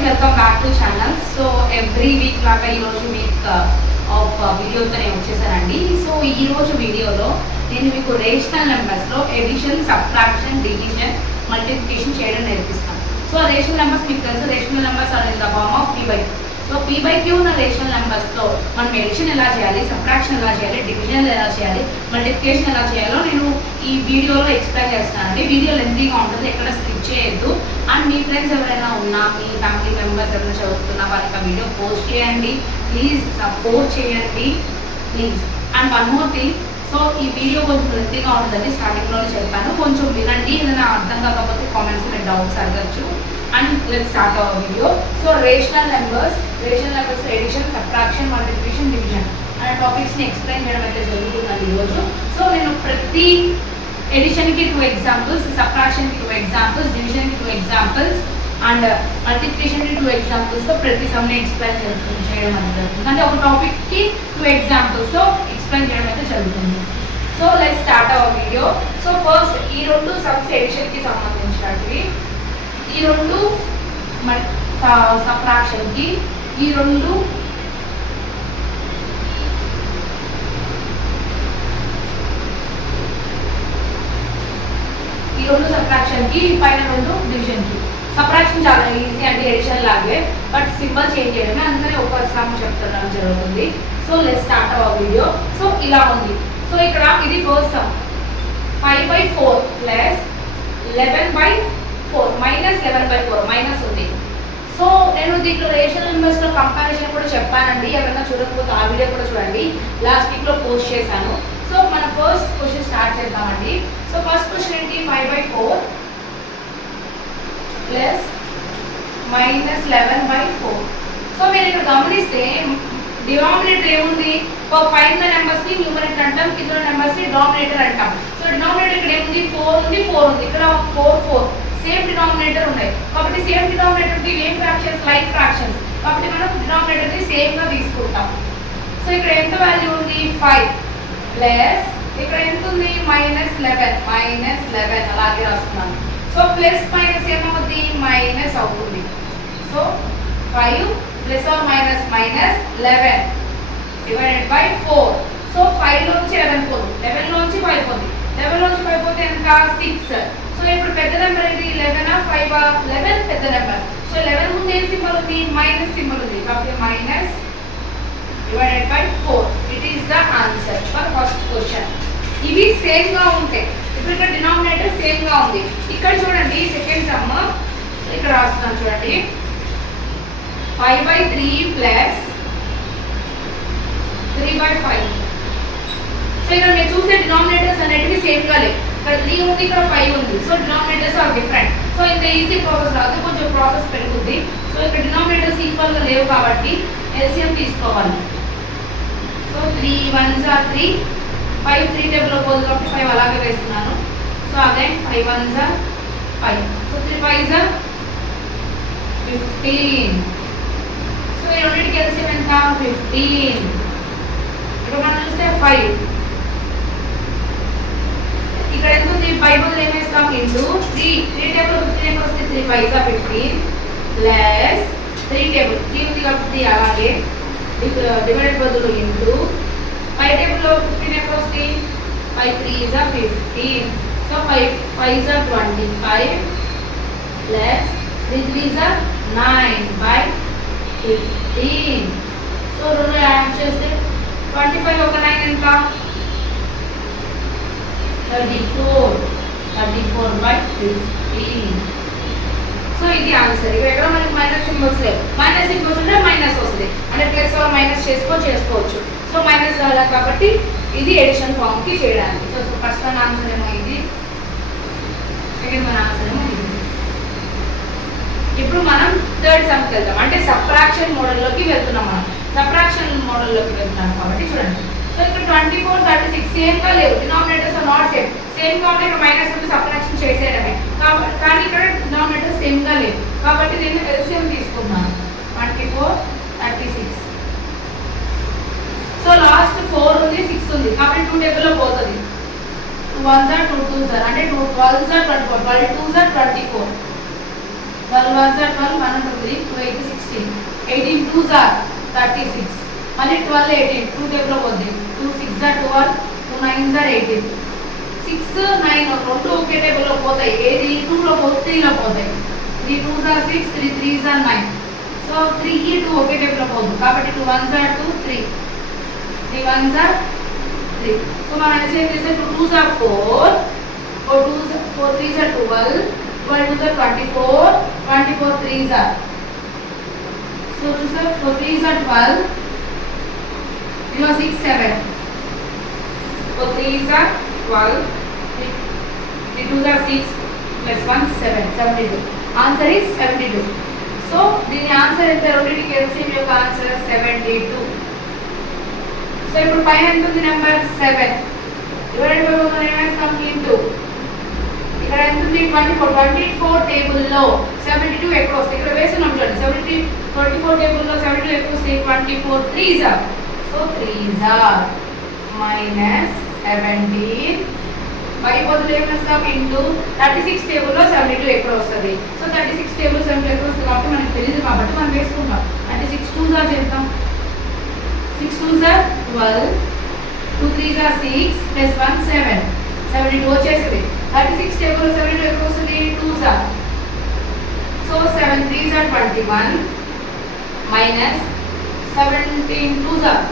Guys, welcome back to channel. So every week లాగా ఈరోజు week off వీడియోతో నేను వచ్చేసానండి. సో ఈరోజు వీడియోలో నేను మీకు రేషనల్ నెంబర్స్లో ఎడిషన్, సబ్ట్రాక్షన్, డివిజన్, మల్టిప్లికేషన్ చేయడం నేర్పిస్తాను. సో రేషనల్ నెంబర్స్ మీకు తెలుసు. Rational numbers are in the form of p/q. So p/q ఉన్న రేషనల్ నెంబర్స్లో మనం ఎడిషన్ ఎలా చేయాలి, సబ్ట్రాక్షన్ ఎలా చేయాలి, డివిజన్ ఎలా చేయాలి, మల్టిప్లికేషన్ ఎలా చేయాలో నేను ఈ వీడియోలో ఎక్స్ప్లెయిన్ చేస్తానండి. వీడియో లెంతీగా ఉంటుంది, ఎక్కడ స్కిప్ చేయొద్దు. అండ్ మీ ఫ్రెండ్స్ ఎవరైనా ఉన్నా, మీ ఫ్యామిలీ మెంబర్స్ ఎవరైనా చదువుతున్నా వాళ్ళకి ఆ వీడియో పోస్ట్ చేయండి. ప్లీజ్ సపోర్ట్ చేయండి please. And one more thing, so ఈ వీడియో కొంచెం లెంతీగా ఉంటుందని స్టార్టింగ్లోనే చెప్పాను, కొంచెం వినండి. ఏదైనా అర్థం కాకపోతే కామెంట్స్ మీరు డౌట్స్ అడగచ్చు. And let's start our video. So rational numbers addition, subtraction, multiplication, division అనే టాపిక్స్ని ఎక్స్ప్లెయిన్ చేయడం అయితే జరుగుతుందండి ఈరోజు. సో నేను ప్రతి ఎడిషన్కి 2 ఎగ్జాంపుల్స్, సబ్ట్రాక్షన్కి 2 ఎగ్జాంపుల్స్, డివిజన్కి 2 ఎగ్జాంపుల్స్ అండ్ మల్టిప్లికేషన్కి 2 ఎగ్జాంపుల్స్తో ప్రతి సమ్ని ఎక్స్ప్లెయిన్ చేయడం అయితే జరుగుతుంది. అంటే ఒక టాపిక్కి 2 ఎగ్జాంపుల్స్తో ఎక్స్ప్లెయిన్ చేయడం అయితే జరుగుతుంది. So let's start our video. So first ఈ 2 సమ్స్ ఎడిషన్కి సంబంధించినవి, ఈ 2 సబ్ట్రాక్షన్కి, ఈ 2 సబ్ట్రాక్షన్కి, పైన 2 డివిజన్కి. సబ్ట్రాక్షన్ చాలా ఈజీ అంటే ఎడిషన్ లాగే, బట్ సింబల్ చేంజ్ చేయడమే, అందుకని ఒక సమ్ చెప్తున్నాను జరుగుతుంది. So let's start our video. So ఇలా ఉంది. సో ఇక్కడ ఇది first some 5/4 plus 11/4 minus 11/4 minus ఉంది. సో నేను దీంట్లో రేషనల్ నెంబర్స్లో కంపారిజన్ కూడా చెప్పానండి. ఎవరైనా చూడకపోతే ఆ వీడియో కూడా చూడండి, లాస్ట్ వీక్లో పోస్ట్ చేశాను. సో మన ఫస్ట్ క్వశ్చన్ స్టార్ట్ చేద్దామండి. సో ఫస్ట్ క్వశ్చన్ ఏంటి, 5/4 ప్లస్ మైనస్ 11/4. సో మీరు ఇక్కడ గమనిస్తే డినామినేటర్ ఏముంది, పైన నెంబర్స్ని న్యూమరేటర్ అంటాం, కింద నెంబర్స్ని డినామినేటర్ అంటాం. సో డినామినేటర్ ఇక్కడ ఏముంది, 4 ఉంది, 4 ఉంది, ఇక్కడ 4 సేమ్ డినామినేటర్ ఉన్నాయి. కాబట్టి సేమ్ డినామినేటర్ ఏం ఫ్రాక్షన్స్, లైక్ ఫ్రాక్షన్స్, కాబట్టి మనం డినామినేటర్ని సేమ్గా తీసుకుంటాం. సో ఇక్కడ ఎంత వాల్యూ ఉంది, 5 ప్లస్ ఇక్కడ ఎంత ఉంది, -11 అలాగే రాస్తున్నాను. సో ప్లస్ మైనస్ ఏమవుతుంది, మైనస్ అవుతుంది. So 5 plus or minus -11 divided by 4. So 5 లోంచి 11 పోతుంది, 11 లోంచి 5 పోతుంది, 11 లోంచి 5 పోతే ఎంత, 6. సో ఇప్పుడు పెద్ద నెంబర్ ఇది 11 5 11 పెద్ద నెంబర్. సో 11 ముందు ఏం సింబల్ ఉంది, మైనస్ సింబల్ ఉంది, కాబట్టి minus divided by 4. It is the answer for first question. ఇవి సేమ్ గా ఉంటాయి. ఇప్పుడు ఇక్కడ డినామినేటర్ సేమ్ గా ఉంది. ఇక్కడ చూడండి సెకండ్ సమ్, ఇక్కడ రాస్తున్నాను చూడండి, 5/3 ప్లస్ 3/5. సో ఇక్కడ మీరు చూసే డినామినేటర్స్ అనేటివి సేమ్ గా లేవు. ఇక్కడ 3 ఉంది, ఇక్కడ 5 ఉంది. So denominators are different. So ఇంత ఈజీ ప్రాసెస్ రాదు, కొంచెం ప్రాసెస్ పెరుగుద్ది. సో ఇక్కడ డినామినేటర్స్ ఈక్వల్ గా లేవు కాబట్టి ఎల్సిఎం తీసుకోవాలి. సో 3 1s are 3, 5 3 టేబుల్లో పోదు కాబట్టి 5 అలాగే వేస్తున్నాను. So again 5 1s are 5. So 3 5s are 15. So ఈ రెండింటికి ఎల్సిఎం ఎంత, 15. ఇక్కడ మనం చూస్తే 5. ఇక్కడ ఎంత ఉంది, బైబుల్ ఏం వేస్తాం, ఇంటూ 3 టేబుల్ 15 ఎక్కడ వస్తే 3 5s are 15 ప్లస్ 3 టేబుల్ 3 ఉంది కాబట్టి 3 అలాగే డివైడెడ్ బదులు ఇంటూ 5 టేబుల్లో 15 ఎక్కడ వస్తుంది, 5 3s are 15. So 5 5s are 25 plus 3 3s are 9/15. So రెండు యాడ్ చేస్తే 25 ఒక 9 ఎంత, 34/15. సో ఇది ఆన్సర్. ఇక్కడ మనకి మైనస్ సింబల్స్ లేవు. మైనస్ సింబల్స్ ఉంటే మైనస్ వస్తుంది, అంటే ప్లస్ ఆర్ మైనస్ చేసుకోవచ్చు. సో మైనస్ రాలే కాబట్టి ఇది ఎడిషన్ ఫామ్కి చేయడానికి. సో ఫస్ట్ వన్ ఆన్సర్ ఏమో ఇది, సెకండ్ వన్ ఆన్సర్ ఏమో ఇది. ఇప్పుడు మనం థర్డ్ సమ్కి వెళ్తాం, అంటే సబ్ట్రాక్షన్ మోడల్లోకి వెళ్తున్నాం. మనం సబ్ట్రాక్షన్ మోడల్లోకి వెళ్తున్నాం కాబట్టి చూడండి. సో ఇక్కడ 24 36 సేమ్గా లేవు, డినామినేటర్స్ ఆర్ నాట్ సేమ్. సేమ్గా ఉంటే ఇక్కడ మైనస్ ఉంటే సబ్ట్రాక్షన్ చేసేయడమే, కానీ ఇక్కడ డినామినేటర్ సేమ్గా లేవు కాబట్టి నేను ఎల్సిఎం తీసుకున్నాను. 24 36. సో లాస్ట్ 4 ఉంది, 6 ఉంది కాబట్టి 2 టేబుల్లో పోతుంది. 2 1s are 2 2s are అంటే 2 12s are 24, 12 2s are 24, 12 1s are 12, 1 and 3, 2 8 16. 18 2s are 36. మళ్ళీ 12 18 2 టేబుల్లో పోద్ది. 2 6 are 12, 2 9s are 18. 6 9 రెండు ఒకే టేబుల్లో పోతాయి. ఏది 2లో పోతే 3లో పోతాయి. 3 2s are 6, 3 3s are 9. So 3 2 ఒకే టేబుల్లో పోదు కాబట్టి 2 1s are 2, 3 3 1s are 3. So మనం ఏం చేస్తే 2 2s are 4, 4 3s are 12, 12 2s are 24, 24 3s are. So చూస్తే 4 3s are 12, 6 7, 4 3s are 12, 3 2s are 6 plus 1 7, 72. Answer is 72. So దీని ఆన్సర్ ఎంత? రెండింటికి ఎల్సిఎం యొక్క ఆన్సర్ 72. సో ఇప్పుడు పైన ఎంత ఉంది? Number 7 divided by 1 come into ఇక్కడ ఎంత ఉంది? 24 టేబుల్లో 72 ఎక్కడ వస్తాయి? ఇక్కడ వేస్తున్నాం చూడండి. 24 టేబుల్లో 72 ఎక్కడ వస్తాయి? 24 3s are. So 3s are minus 17 by బదులు ఏం వేస్తాం? ఇంటూ 36 టేబుల్లో 72 ఎక్కడ వస్తుంది? సో 36 టేబుల్ 72 ఎక్కడ వస్తుంది కాబట్టి మనకు తెలియదు కాబట్టి మనం వేసుకుంటాం. 36 2s are చేద్దాం. 6 2s are 12, 2 3s are 6 plus 1 7, 72 వచ్చేసింది. 36 టేబుల్లో 72 ఎక్కడ వస్తుంది? 2s are. So 7 3s are 21 minus 17 2s are.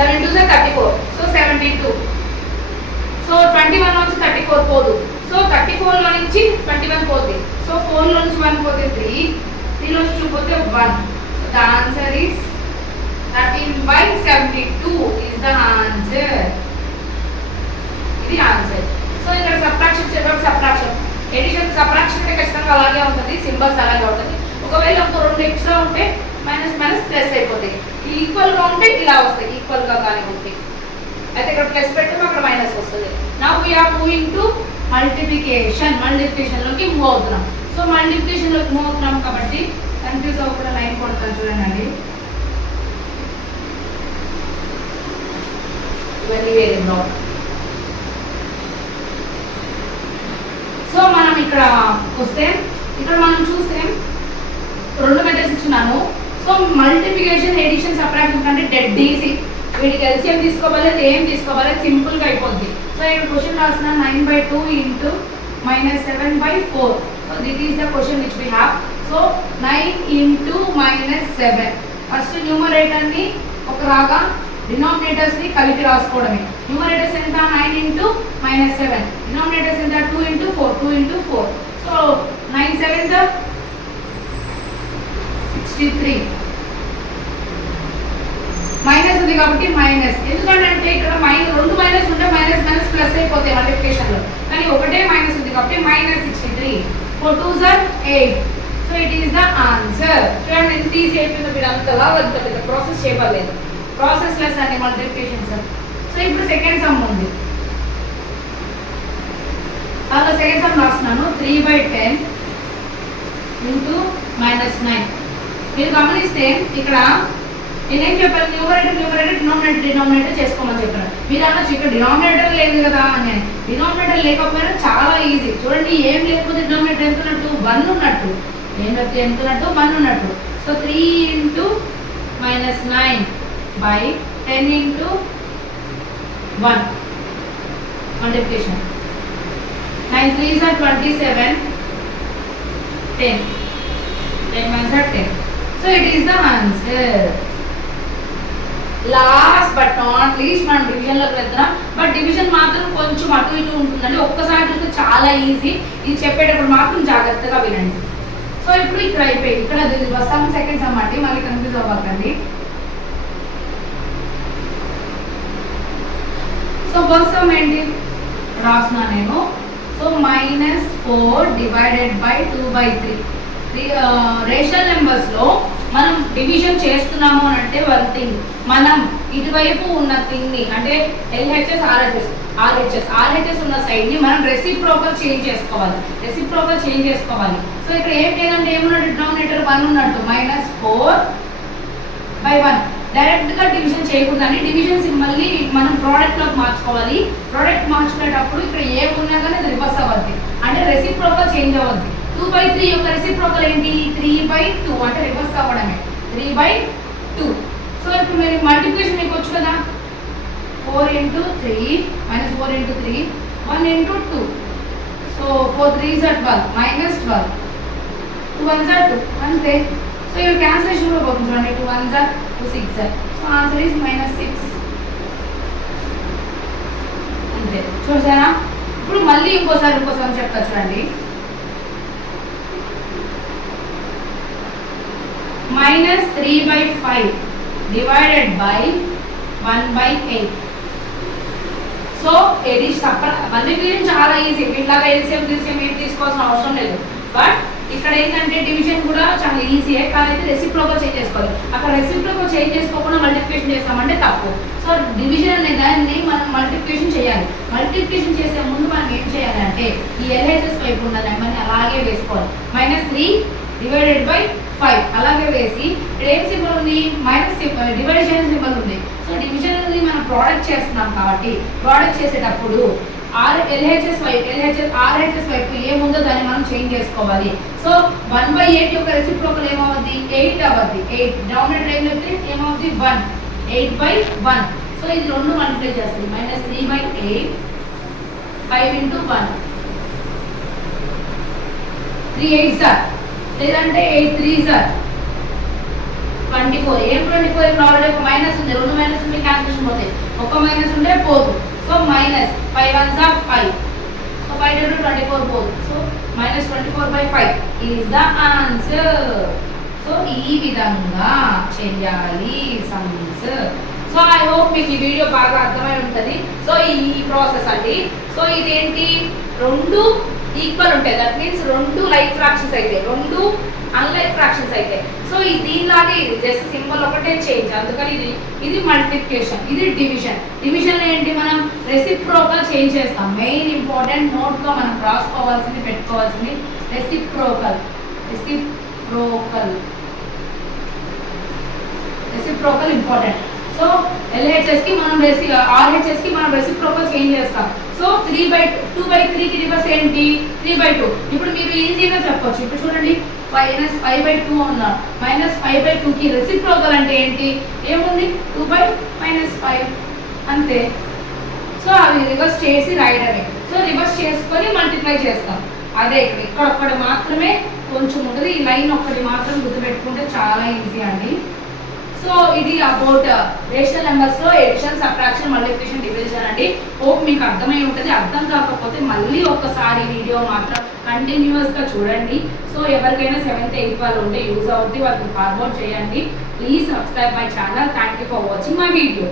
7 2s are 34. So 72. So 21 నుంచి 34 పోదు. సో 34 లో నుంచి 21 పోతుంది. సో 4 లో నుంచి 1 పోతే 3, 3 లో నుంచి 2 పోతే 1. So the answer is 13/72 is the answer. ఇది ఆన్సర్. సో ఇక్కడ సబ్ట్రాక్షన్ చేద్దాం. సబ్ట్రాక్షన్ ఎడిషన్ సబ్ట్రాక్షన్ అంటే ఖచ్చితంగా అలాగే ఉంటుంది. సింబల్స్ అలాగే ఉంటుంది. ఒకవేళ ఒక 2 ఎక్స్ట్రా ఉంటే మైనస్ మైనస్ ప్లస్ అయిపోతాయి. ఈక్వల్ గా ఉంటే ఇలా వస్తాయి. ఈక్వల్ గా కానీ ఉంటాయి. అయితే ఇక్కడ ప్లస్ పెట్టాము, అక్కడ మైనస్ వస్తుంది. Now we are moving to multiplication. Multiplication లోకి మూవ్ అవుతున్నాం. సో మల్టిప్లికేషన్ లోకి మూవ్ అవుతున్నాం కాబట్టి కన్ఫ్యూజ్ అవ్వకుండా లైన్ కొడతాను చూడండి. ఇవన్నీ వేరే బ్లాక్. సో మనం ఇక్కడ వస్తే ఇక్కడ మనం చూస్తే 2 మెథడ్స్ ఇచ్చినాను. సో మల్టిప్లికేషన్ ఎడిషన్ సబ్ట్రాక్షన్ అంటే డెడ్ ఈజీ. వీటికి ఎల్సిఎం తీసుకోవాలి, ఏం తీసుకోవాలి, సింపుల్ గా అయిపోద్ది. సో ఇక్కడ క్వశ్చన్ రాసిన 9/2 into -7/4. So this is the question which we have. So 9 into -7. First numerator ని ఒక రాగా డినామినేటర్స్ ని కలిపి రాసుకోవడమే. న్యూమరేటర్స్ ఎంత? 9 ఇంటూ -7. డినామినేటర్స్ ఎంత? 2 into 4, 2 into 4. So 9 7s are 63. Minus ఉంది కాబట్టి మైనస్. ఎందుకంటే ఇక్కడ రెండు మైనస్ ఉంటే మైనస్ మైనస్ ప్లస్ అయిపోతాయి మల్టిప్లికేషన్ లో. కానీ ఒకటే మైనస్ ఉంది కాబట్టి -63. 4 2s are 8. So it is the answer. చూడండి ఎంత ఈజీ అయిపోయిందో. మీరు అంతలా పెద్ద ప్రాసెస్ చేయలేదు. ప్రాసెస్ లెస్ అండి మల్టిప్లికేషన్స్. సో ఇప్పుడు సెకండ్ సమ్ ఉంది. అలా సెకండ్ సమ్ రాస్తున్నాను. 3/10 ఇంటూ -9. మీరు గమనిస్తే ఇక్కడ నేనేం చెప్పాను? న్యూమరేటర్ డినామినేటర్ చేసుకోమని చెప్పాను. మీరు అనొచ్చు ఇక్కడ డినామినేటర్ లేదు కదా అని. డినామినేటర్ లేకపోయినా చాలా ఈజీ. చూడండి ఏం లేకపోతే డినామినేటర్ ఎంత ఉన్నట్టు? 1 ఉన్నట్టు. ఎంత ఉన్నట్టు? 1 ఉన్నట్టు. So 3 into -9/10 into 1 multiplication. 9 3s are 27, 10 1s are 10. So it is the answer. Last but not least మనం డివిజన్లోకి వెళ్తున్నాం. బట్ డివిజన్ మాత్రం కొంచెం అటు ఇటు ఉంటుందండి. ఒక్కసారి చూస్తే చాలా ఈజీ. ఇది చెప్పేటప్పుడు మాత్రం జాగ్రత్తగా వినండి. సో ఇప్పుడు ఇక్కడ అయిపోయింది. ఇక్కడ వస్తాము సెకండ్ సమ్ అండి. మళ్ళీ కన్ఫ్యూజ్ అవ్వకండి. సో ఫస్ట్ సమ్ ఏంటి రాస్తున్నా నేను. So -4 divided by 2/3. Rational numbers లో మనం డివిజన్ చేస్తున్నాము అని అంటే వన్ థింగ్, మనం ఇటువైపు ఉన్న థింగ్ ని అంటే LHS RHS ఉన్న సైడ్ ని మనం రెసిప్రోకల్ చేంజ్ చేసుకోవాలి. సో ఇక్కడ ఏం లేదంటే ఏమున్నట్టు డినామినేటర్ 1 ఉన్నట్టు -4/1 డైరెక్ట్గా డివిజన్ చేయకూడదని డివిజన్ సింబల్ని మనం ప్రోడక్ట్లోకి మార్చుకోవాలి. ప్రోడక్ట్ మార్చుకునేటప్పుడు ఇక్కడ ఏ ఉన్నా కానీ అది రివర్స్ అవ్వద్ది, అంటే రెసిప్రోకల్ చేంజ్ అవ్వద్ది. 2/3 యొక్క రెసిప్రోకల్ ఏంటి? 3/2, అంటే రివర్స్ అవ్వడమే 3/2. సో ఇప్పుడు మీరు మల్టిప్లికేషన్ మీకు వచ్చు కదా, 4 × 3 -4 × 3 1 × 2. So 4 3s are 12 -12 2 1s are 2 అంతే. సో ఇక్కడ క్యాన్సిలేషన్ కూడా పోతుంది చూడండి, 2 1s are 2 6 are. So answer is -6 అంతే. చూసారా? ఇప్పుడు మళ్ళీ ఇంకోసారి చెప్తా చూడండి. -3/5 డివైడెడ్ బై 1/8. సో ఇది మల్టిప్లికేషన్ చాలా ఈజీ, ఇట్లాగా ఎల్సిఎం ఏం తీసుకోవాల్సిన అవసరం లేదు. బట్ ఇక్కడ ఏంటంటే డివిజన్ కూడా చాలా ఈజీయే, కానీ అయితే రెసిప్రోకల్ చేంజ్ చేసుకోవాలి. అక్కడ రెసిప్రోకల్ చేంజ్ చేసుకోకుండా మల్టిప్లికేషన్ చేస్తామంటే తప్పు. సో డివిజన్ అనే దాన్ని మనం మల్టిప్లికేషన్ చేయాలి. మల్టిప్లికేషన్ చేసే ముందు మనం ఏం చేయాలంటే ఈ ఎల్హెచ్ఎస్ వైపు ఉన్న నెంబర్ని అలాగే వేసుకోవాలి. -3 డివైడెడ్ బై 5 అలాగే వేసి ఇక్కడ ఏం సింబల్ ఉంది? మైనస్ సింబల్, డివైడేషన్ సింబల్ ఉంది. సో డివిజన్ అనేది మనం ప్రోడక్ట్ చేస్తున్నాం కాబట్టి ప్రోడక్ట్ చేసేటప్పుడు ఆర్హెచ్ఎస్ వైపు ఏముందో దాన్ని మనం చేంజ్ చేసుకోవాలి. సో 1/8 యొక్క రెసిప్రోకల్ ఏమవుద్ది? 8 అవ్వద్ది. 8 డౌన్ అండ్ రైట్ అయితే ఏమవుద్ది? 1. 8/1. సో ఇది రెండు మల్టిప్లై చేస్తుంది. -3/8 5 × 1 3 8s are, లేదంటే 8 3s are 24. ఏం 24? ఇప్పుడు ఆల్రెడీ ఒక మైనస్ ఉంది, రెండు మైనస్ ఉంది, క్యాన్సిలేషన్ పోతాయి. ఒక మైనస్ ఉంటే పోదు. So -5 1s are 5. సో 5 × 24 పోదు. So -24/5 is the answer. So ఈ విధంగా చేయాలి సమ్స్. సో ఐ హోప్ మీకు ఈ వీడియో బాగా అర్థమై ఉంటుంది. సో ఈ ప్రాసెస్ అండి. సో ఇదేంటి? రెండు ఈక్వల్ ఉంటాయి, దట్ మీన్స్ రెండు లైక్ ఫ్రాక్షన్స్ అయితే, రెండు అన్లైక్ ఫ్రాక్షన్స్ అయితే. సో దీనిలాగే ఇది జస్ట్ సింబల్ ఒకటే చేంజ్, అందుకని ఇది మల్టిప్లికేషన్, ఇది డివిజన్. డివిజన్ ఏంటి? మనం రెసిప్రోకల్ చేంజ్ చేస్తాం. మెయిన్ ఇంపార్టెంట్ నోట్గా మనం రాసుకోవాల్సింది, పెట్టుకోవాల్సింది రెసిప్రోకల్ ఇంపార్టెంట్. సో ఎల్హెచ్ఎస్కి మనం ఆర్హెచ్ఎస్కి మనం రెసిప్రోకల్ చేంజ్ చేస్తాం. సో 2/3కి రివర్స్ ఏంటి? 3/2. ఇప్పుడు మీరు ఈజీగా చెప్పొచ్చు. ఇప్పుడు చూడండి, -5/2 ఉన్నారు. -5/2కి రెసిప్రోకల్ అంటే ఏంటి? ఏముంది? 2/-5 అంతే. సో అవి రివర్స్ చేసి రాయడమే. సో రివర్స్ చేసుకొని మల్టిప్లై చేస్తాం. అదే ఇక్కడ ఒక్కటి మాత్రమే కొంచెం ఉంటుంది. ఈ లైన్ ఒక్కటి మాత్రం గుర్తుపెట్టుకుంటే చాలా ఈజీ అండి. సో ఇది అబౌట్ రేషనల్ నెంబర్స్లో ఎడిషన్, సబ్ట్రాక్షన్, మల్టిప్లికేషన్, డివిజన్ అండి. హోప్ మీకు అర్థమై ఉంటుంది. అర్థం కాకపోతే మళ్ళీ ఒక్కసారి వీడియో మాత్రం కంటిన్యూస్గా చూడండి. సో ఎవరికైనా 7th 8th వాళ్ళు ఉంటే యూజ్ అవుతుంది, వాళ్ళకి ఫార్వర్డ్ చేయండి. Please subscribe my channel. Thank you for watching my video.